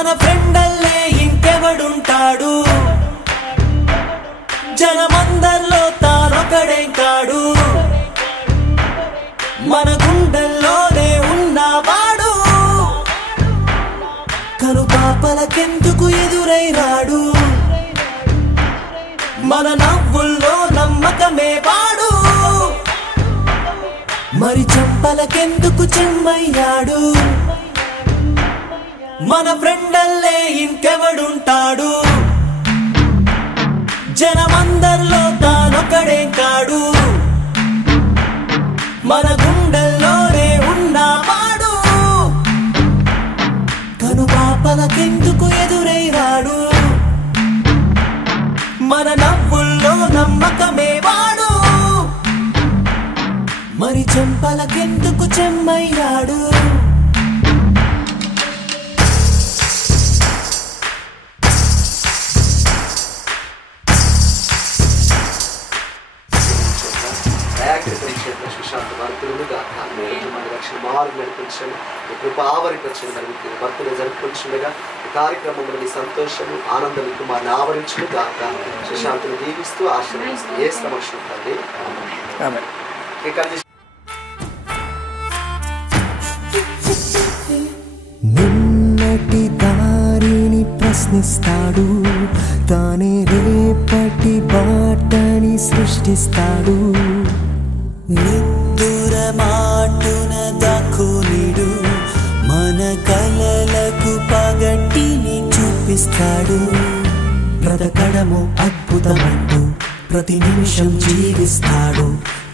మన ఫ్రెండల్లే ఇంకెవడుంటాడు జనమందర్లో తానొకడే కాడు మన గుండెల్లోనే ఉన్నవాడు కనుపాపలకెందుకు ఎదురై రాడు మన నవ్వుల్లో నమ్మకమే వాడు మరి చెంపలకెందుకు చెమ్మయ్యాడు మన ఫ్రెండల్లే ఇంకెవడుంటాడు జనమందర్లో తానొకడే కాడు మన గుండెల్లోనే ఉన్నవాడు కనుపాపలకెందుకు ఎదురై రాడు మన నవ్వుల్లో నమ్మకమే వాడు మరి చెంపలకెందుకు చెమ్మయ్యాడు సుశాంత్ భర్తలుగా మన రక్షణ మార్గం నడిపించండి కృపావరించండి మరి భర్తలు జరుపుకుంటుండగా కార్యక్రమంలో మీ సంతోషము ఆనందం కుమార్ని ఆవరించును గాక సుశాంతుని దీవిస్తూ ఆశీర్వదిస్తూ ఏ సమక్షం తండ్రి నిన్నటి దారిని ప్రశ్నిస్తాడు తానే రేపటి బాటని సృష్టిస్తాడు నిద్దుర మాటున దాక్కునిడు మన కలలకు పగటిని చూపిస్తాడు బ్రతకడము అద్భుతమంటూ ప్రతి నిమిషం జీవిస్తాడు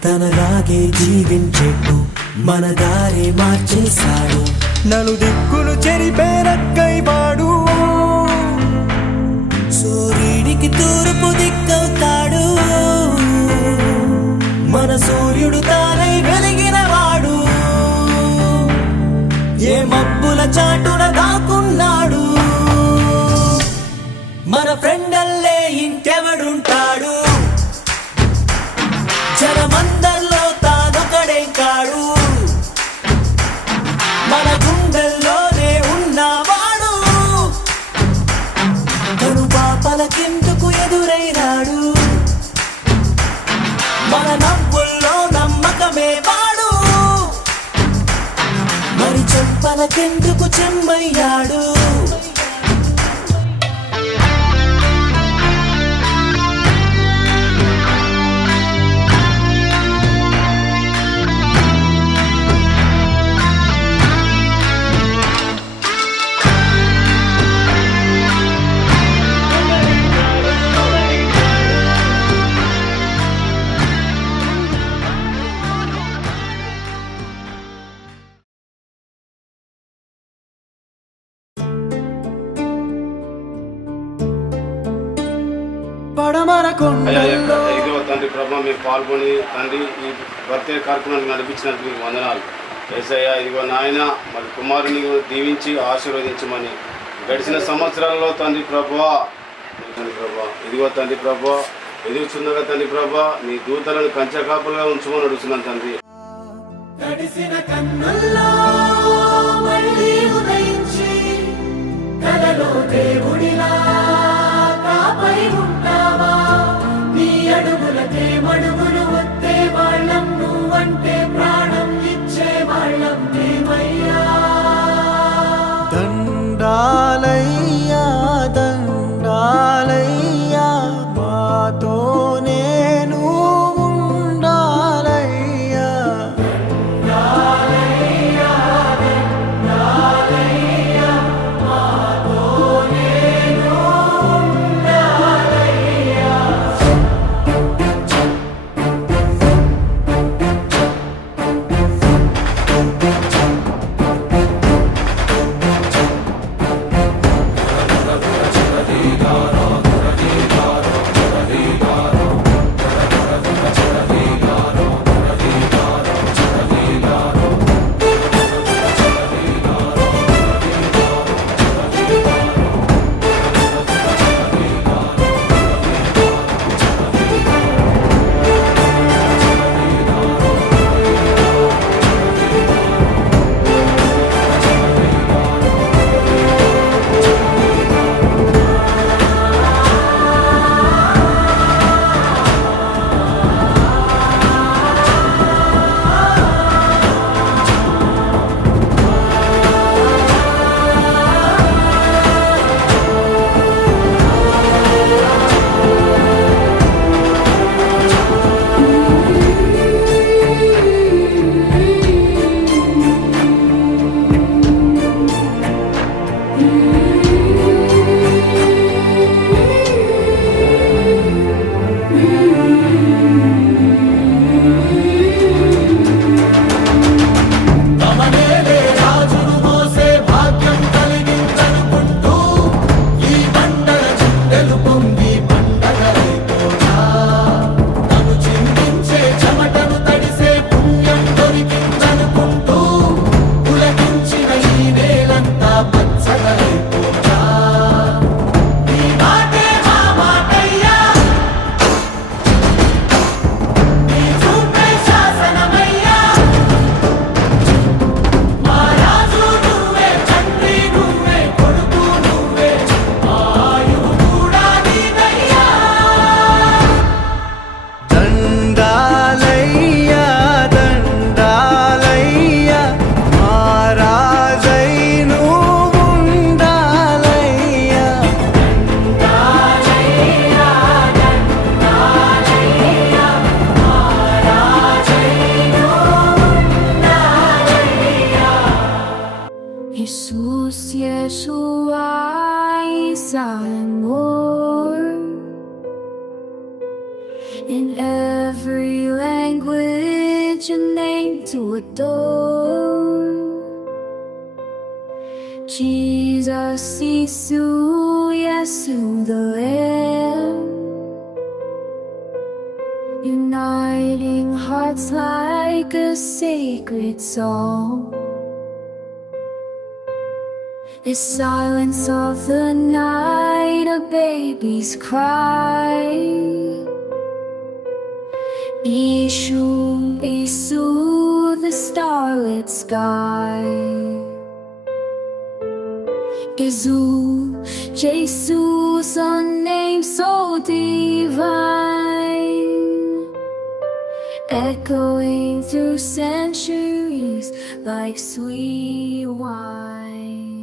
తనలాగే జీవించేట్టు మన దారి మార్చేశాడు నలుదిక్కులు చెరిపే రక్కైవాడు సూర్యుడికి తూర్పు దిక్కవుతాడు మన సూర్యుడు తానై వెలిగిన వాడు ఏ మబ్బుల చాటున దాక్కున్నాడు మన ఫ్రెండల్లే ఇంకెవడుంటాడు జనమందర్లో తానొకడే కాడు మన గుండెల్లోనే ఉన్నవాడు కనుపాపలకెందుకు ఎదురై రాడు మన నవ్వుల్లో నమ్మకమే వాడు మరి చెంపలకెందుకు చెమ్మయ్యాడు ఇదిగో తండ్రి ప్రభా మేము పాల్గొని తండ్రి ఈ బర్త్డే కార్యక్రమానికి నడిపించినందుకు మీకు వందనాలు యేసయ్య ఇదిగో నాయన మరి కుమారుని దీవించి ఆశీర్వదించమని గడిచిన సంవత్సరాలలో తండ్రి ప్రభా ఇదిగో తండ్రి ప్రభా ఎదుగుచున్నగా తండ్రి ప్రభా నీ దూతలను కంచకాపులుగా ఉంచుకొని అడుగుతున్నాను తండ్రి తడిసిన కన్నుల్లో మళ్ళీ ఉదయించి కలలో దేవుడిలా కాపై ఉంటావా నీ అడుగులకే మడుగులు వస్తే వాళ్ళం నువ్వంటే ప్రాణం ఇచ్చే వాళ్ళం మేమయ్యా దండాలయ్యా దండాలయ్యా మాతో నేను ఉండాలయ్యా దండాలయ్యా దండాలయ్యా మాతో నేను adore. Jesus, Isu, Yesu, the Lamb, uniting hearts like a sacred song. The silence of the night, a baby's cry. Ishu, Isu, the starlit sky. Isu, Jesus, a name so divine, echoing through centuries like sweet wine.